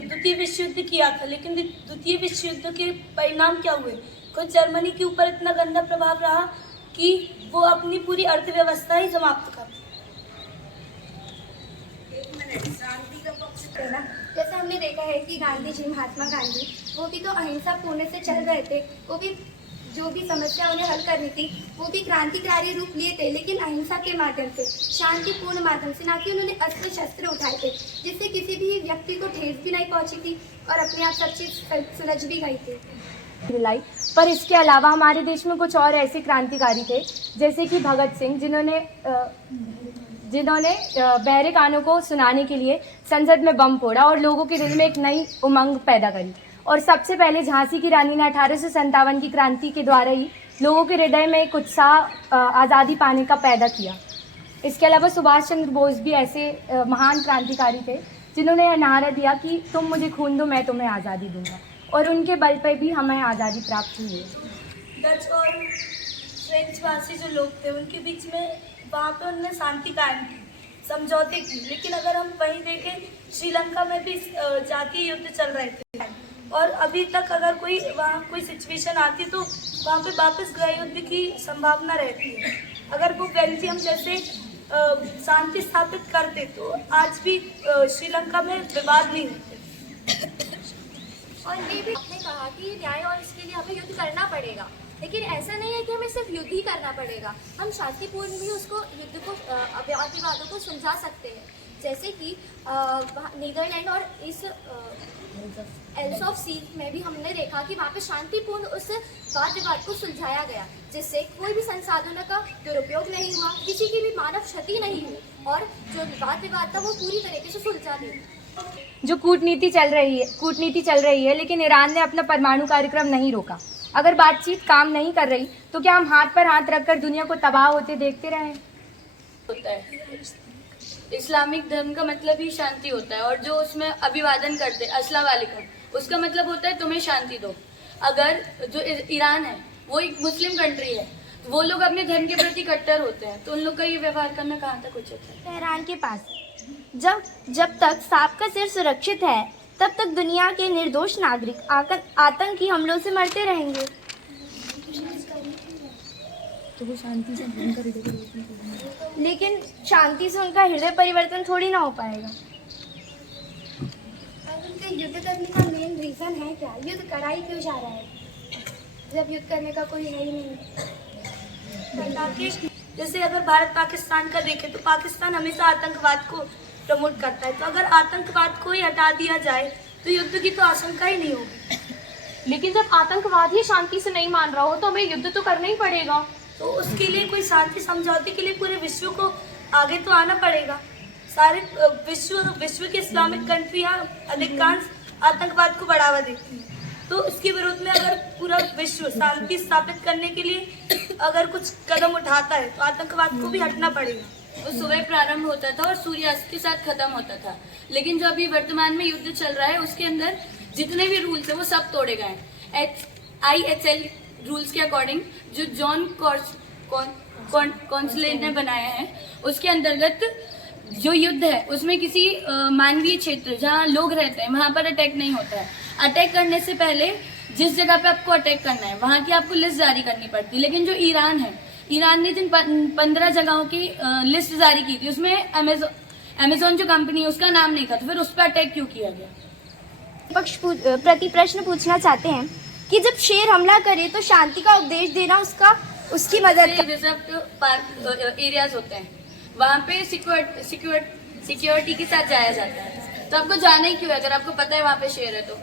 द्वितीय विश्व युद्ध किया था, लेकिन द्वितीय विश्व युद्ध के परिणाम क्या हुए? खुद जर्मनी के ऊपर इतना गंदा प्रभाव रहा कि वो अपनी पूरी अर्थव्यवस्था ही समाप्त कर दी। जैसे हमने देखा है कि गांधी जी, महात्मा गांधी, वो भी तो अहिंसा पूर्ण से चल रहे थे। वो भी जो भी समस्या उन्हें हल करनी थी वो भी क्रांतिकारी रूप लिए थे, लेकिन अहिंसा के माध्यम से, शांतिपूर्ण माध्यम से, ना कि उन्होंने अस्त्र शस्त्र उठाए थे, जिससे किसी भी व्यक्ति को ठेस भी नहीं पहुंची थी और अपने आप सब चीज़ सुलझ भी गई थी। पर इसके अलावा हमारे देश में कुछ और ऐसे क्रांतिकारी थे, जैसे कि भगत सिंह, जिन्होंने बहरे कानों को सुनाने के लिए संसद में बम फोड़ा और लोगों के दिल में एक नई उमंग पैदा करी। और सबसे पहले झांसी की रानी ने 1857 की क्रांति के द्वारा ही लोगों के हृदय में एक उत्साह आज़ादी पाने का पैदा किया। इसके अलावा सुभाष चंद्र बोस भी ऐसे महान क्रांतिकारी थे, जिन्होंने यह नारा दिया कि तुम मुझे खून दो, मैं तुम्हें आज़ादी दूंगा, और उनके बल पर भी हमें आज़ादी प्राप्त हुई है। डच और फ्रेंच भाषी जो लोग थे, उनके बीच में वहाँ पे उन्होंने शांति कायम की, समझौते की। लेकिन अगर हम वहीं देखें, श्रीलंका में भी जातीय युद्ध चल रहे थे, और अभी तक अगर वहाँ कोई सिचुएशन आती तो वहाँ पे वापस गृह युद्ध की संभावना रहती है। अगर वो बेल्जियम जैसे शांति स्थापित करते तो आज भी श्रीलंका में विवाद नहीं होते। और ये भी आपने कहा कि न्याय और इसके लिए हमें युद्ध करना पड़ेगा, लेकिन ऐसा नहीं है कि हमें सिर्फ युद्ध ही करना पड़ेगा। हम शांतिपूर्ण भी उसको युद्ध को वादविवादों को सुलझा सकते हैं, जैसे कि नीदरलैंड और इस एल्स ऑफ सी में भी हमने देखा कि वहाँ पे शांतिपूर्ण उस वाद विवाद को सुलझाया गया, जिससे कोई भी संसाधनों का दुरुपयोग नहीं हुआ, किसी की भी मानव क्षति नहीं हुई, और जो वाद विवाद था वो पूरी तरीके से सुलझा भी। जो कूटनीति चल रही है, लेकिन ईरान ने अपना परमाणु कार्यक्रम नहीं रोका। अगर बातचीत काम नहीं कर रही तो क्या हम हाथ पर हाथ रखकर दुनिया को तबाह होते देखते रहें? होता है, इस्लामिक धर्म का मतलब ही शांति होता है, और जो उसमें अभिवादन करते अस्सलाम वालेकुम, उसका मतलब होता है तुम्हें शांति दो। अगर जो ईरान है वो एक मुस्लिम कंट्री है, वो लोग अपने धर्म के प्रति कट्टर होते हैं, तो उन लोग का ये व्यवहार करना कहाँ तक उचित है? तेहरान के पास जब तक सांप का सिर सुरक्षित है, तब तक दुनिया के निर्दोष नागरिक आतंकी हमलों से मरते रहेंगे। तो वो शांति से उनका हृदय परिवर्तन, लेकिन शांति से उनका हृदय परिवर्तन थोड़ी ना हो पाएगा। उनके युद्ध करने का मेन रीजन है क्या? युद्ध कराई क्यों जा रहा है जब युद्ध करने का कोई है ही नहीं? जैसे अगर भारत पाकिस्तान का देखें तो पाकिस्तान हमेशा आतंकवाद को प्रमोट करता है, तो अगर आतंकवाद को ही हटा दिया जाए तो युद्ध की तो आशंका ही नहीं होगी। लेकिन जब आतंकवाद ही शांति से नहीं मान रहा हो तो हमें युद्ध तो करना ही पड़ेगा। तो उसके लिए कोई शांति समझौते के लिए पूरे विश्व को आगे तो आना पड़ेगा। सारे विश्व के इस्लामिक कंट्रियां अधिकांश आतंकवाद को बढ़ावा देती हैं, तो इसके विरोध में अगर पूरा विश्व शांति स्थापित करने के लिए अगर कुछ कदम उठाता है तो आतंकवाद को भी हटना पड़ेगा। वो सुबह प्रारंभ होता था और सूर्यास्त के साथ खत्म होता था, लेकिन जो अभी वर्तमान में युद्ध चल रहा है उसके अंदर जितने भी रूल्स है वो सब तोड़े गए हैं। IHL रूल्स के अकॉर्डिंग, जो जॉन कॉन्सले ने बनाया है, उसके अंतर्गत जो युद्ध है उसमें किसी मानवीय क्षेत्र जहाँ लोग रहते हैं वहाँ पर अटैक नहीं होता है। अटैक करने से पहले जिस जगह पे आपको अटैक करना है वहाँ की आपको लिस्ट जारी करनी पड़ती है, लेकिन जो ईरान है, ईरान ने जिन 15 जगहों की लिस्ट जारी की थी उसमें अमेजोन जो कंपनी है उसका नाम नहीं था, तो फिर उस पर अटैक क्यों किया गया? प्रति प्रश्न पूछना चाहते हैं कि जब शेर हमला करे तो शांति का उपदेश देना उसकी मदद। रिजर्व पार्क एरियाज होते हैं, वहाँ पे सिक्योरिटी के साथ जाया जाता है, तो आपको जाना ही क्यों है अगर आपको पता है वहाँ पे शेर है? तो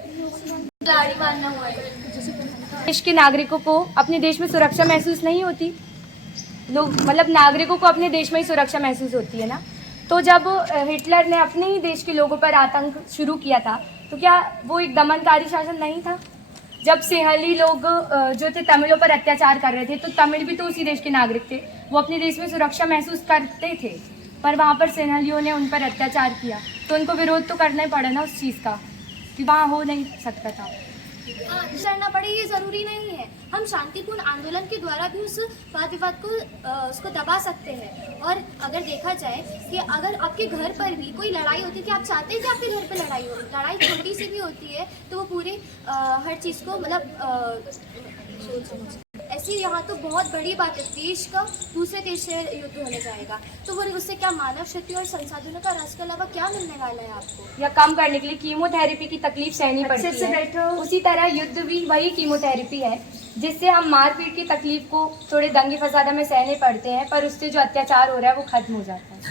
गाड़ी मारना हुआ है। देश के नागरिकों को अपने देश में सुरक्षा महसूस नहीं होती, नागरिकों को अपने देश में ही सुरक्षा महसूस होती है ना। तो जब हिटलर ने अपने ही देश के लोगों पर आतंक शुरू किया था तो क्या वो एक दमनकारी शासन नहीं था? जब सिंहली लोग जो थे तमिलों पर अत्याचार कर रहे थे, तो तमिल भी तो उसी देश के नागरिक थे, वो अपने देश में सुरक्षा महसूस करते थे, पर वहाँ पर सिंहलियों ने उन पर अत्याचार किया तो उनको विरोध तो करना ही पड़ा ना उस चीज़ का, कि वहाँ हो नहीं सकता था। करना पड़े ये ज़रूरी नहीं है। हम शांतिपूर्ण आंदोलन के द्वारा भी उस वाद विवाद को उसको दबा सकते हैं। और अगर देखा जाए कि अगर आपके घर पर भी कोई लड़ाई होती है कि आप चाहते हैं कि आपके घर पर लड़ाई हो, लड़ाई छोटी सी भी होती है तो वो पूरे हर चीज़ को मतलब सोच समझ ऐसी, यहाँ तो बहुत बड़ी बात है, देश का दूसरे देश से युद्ध होने जाएगा तो वो उससे क्या मानव शक्ति और संसाधनों का रस के अलावा क्या मिलने वाला है आपको? या कम करने के लिए कीमोथेरेपी की तकलीफ सहनी पड़ती है, उसी तरह युद्ध भी वही कीमोथेरेपी है जिससे हम मारपीट की तकलीफ को थोड़े दंगे फसादा में सहने पड़ते हैं, पर उससे जो अत्याचार हो रहा है वो खत्म हो जाता है।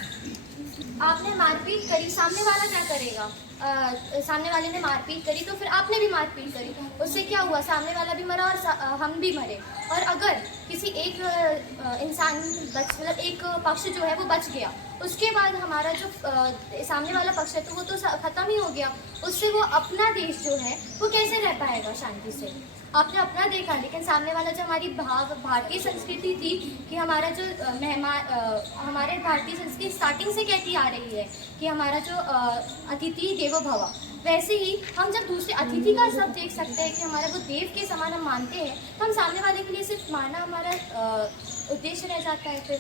आपने मारपीट करी, सामने वाला क्या करेगा? सामने वाले ने मारपीट करी तो फिर आपने भी मारपीट करी, उससे क्या हुआ? सामने वाला भी मरा और हम भी मरे। और अगर किसी एक इंसान मतलब एक पक्ष जो है वो बच गया, उसके बाद हमारा जो सामने वाला पक्ष है तो वो तो ख़त्म ही हो गया, उससे वो अपना देश जो है वो कैसे रह पाएगा शांति से? आपने अपना देखा, लेकिन सामने वाला जो हमारी भारतीय संस्कृति थी कि हमारा जो हमारे भारतीय संस्कृति स्टार्टिंग से कहती आ रही है कि हमारा जो अतिथि देवो भव, वैसे ही हम जब दूसरे अतिथि का सब देख सकते हैं कि हमारा वो देव के समान हम मानते हैं, तो हम सामने वाले के लिए सिर्फ मानना हमारा उद्देश्य रह जाता है। फिर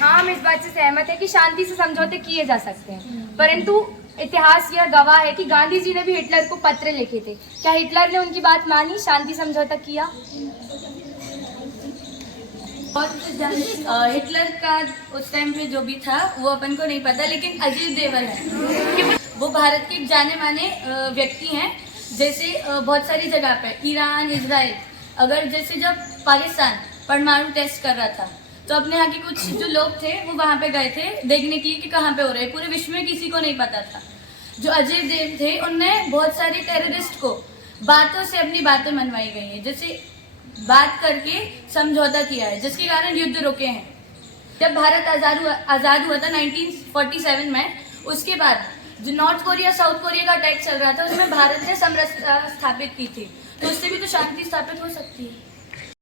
हाँ, हम इस बात से सहमत है कि शांति से समझौते किए जा सकते हैं, परंतु इतिहास यह गवाह है कि गांधी जी ने भी हिटलर को पत्र लिखे थे। क्या हिटलर ने उनकी बात मानी, शांति समझौता किया? और हिटलर का उस टाइम पे जो भी था वो अपन को नहीं पता, लेकिन अजीत देवगन है, वो भारत के जाने माने व्यक्ति हैं। जैसे बहुत सारी जगह पे ईरान, इजराइल, अगर जैसे जब पाकिस्तान परमाणु टेस्ट कर रहा था तो अपने यहाँ के कुछ जो लोग थे वो वहाँ पे गए थे देखने के लिए कि कहाँ पे हो रहा है, पूरे विश्व में किसी को नहीं पता था। जो अजय देव थे उनने बहुत सारे टेररिस्ट को बातों से अपनी बातें मनवाई गई हैं, जैसे बात करके समझौता किया है, जिसके कारण युद्ध रुके हैं। जब भारत आज़ाद हुआ था 1947 में, उसके बाद जो नॉर्थ कोरिया साउथ कोरिया का अटैक चल रहा था उसमें भारत ने समरसता स्थापित की थी, तो उससे भी तो शांति स्थापित हो सकती है।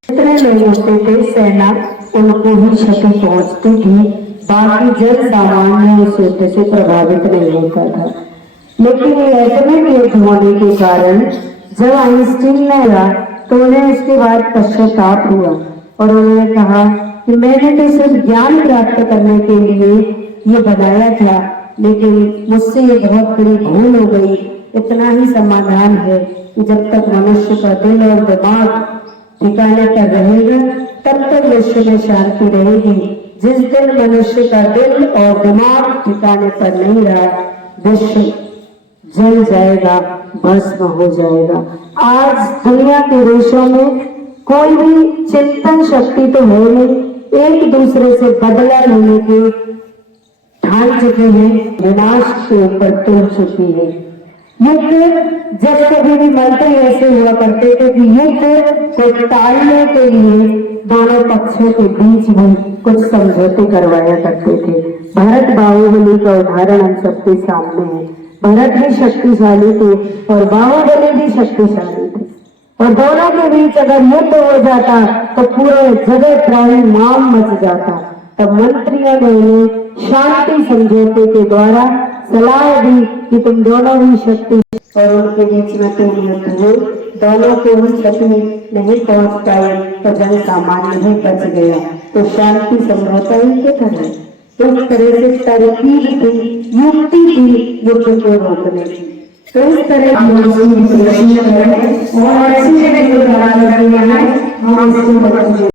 जितने लोग होते थे सेना उनको ही क्षति पहुंचती थी, बाकी जन सामान्य उस युद्ध से प्रभावित नहीं होता था। लेकिन एटॉमिक युद्ध होने के कारण जब आइंस्टीन ने आया तो उन्हें उसके बाद पश्चाताप हुआ और उन्होंने कहा कि मैंने तो सिर्फ ज्ञान प्राप्त करने के लिए ये बनाया था, लेकिन मुझसे ये बहुत बड़ी भूल हो गई। इतना ही समाधान है कि जब तक मनुष्य का दिल और दिमाग ठिकाने पर रहेगा तब तक विश्व में शांति रहेगी। जिस दिन मनुष्य का दिल और दिमाग ठिकाने पर नहीं रहा, विश्व जल जाएगा, भस्म हो जाएगा। आज दुनिया के देशों में कोई भी चिंतन शक्ति तो है नहीं, एक दूसरे से बदला लेने की ठान चुकी है, विनाश के ऊपर तुल चुकी है। युद्ध जब कभी भी मंत्री ऐसे हुआ करते थे कि युद्ध को टालने के लिए दोनों पक्षों के बीच में कुछ समझौते करवाया करते थे। भरत बाहुबली का उदाहरण हम सबके सामने है। भरत भी शक्तिशाली थे और बाहुबली भी शक्तिशाली थे, और दोनों के बीच अगर युद्ध हो जाता तो पूरे जगह त्राहिमाम मच जाता। तब मंत्रियों ने उन्हें शांति समझौते के द्वारा सलाह दी कि तुम दोनों ही शक्ति, और उनके बीच में तुम युद्ध हो, दोनों को भी क्षति नहीं पहुंच पाई तो जन सामान्य भी बच गया। तो शांति समझौता ही क्या करे, इस तरह से तरकीब थी, युक्ति थी युद्ध को रोकने की। तो इस तरह हम ऐसी जगह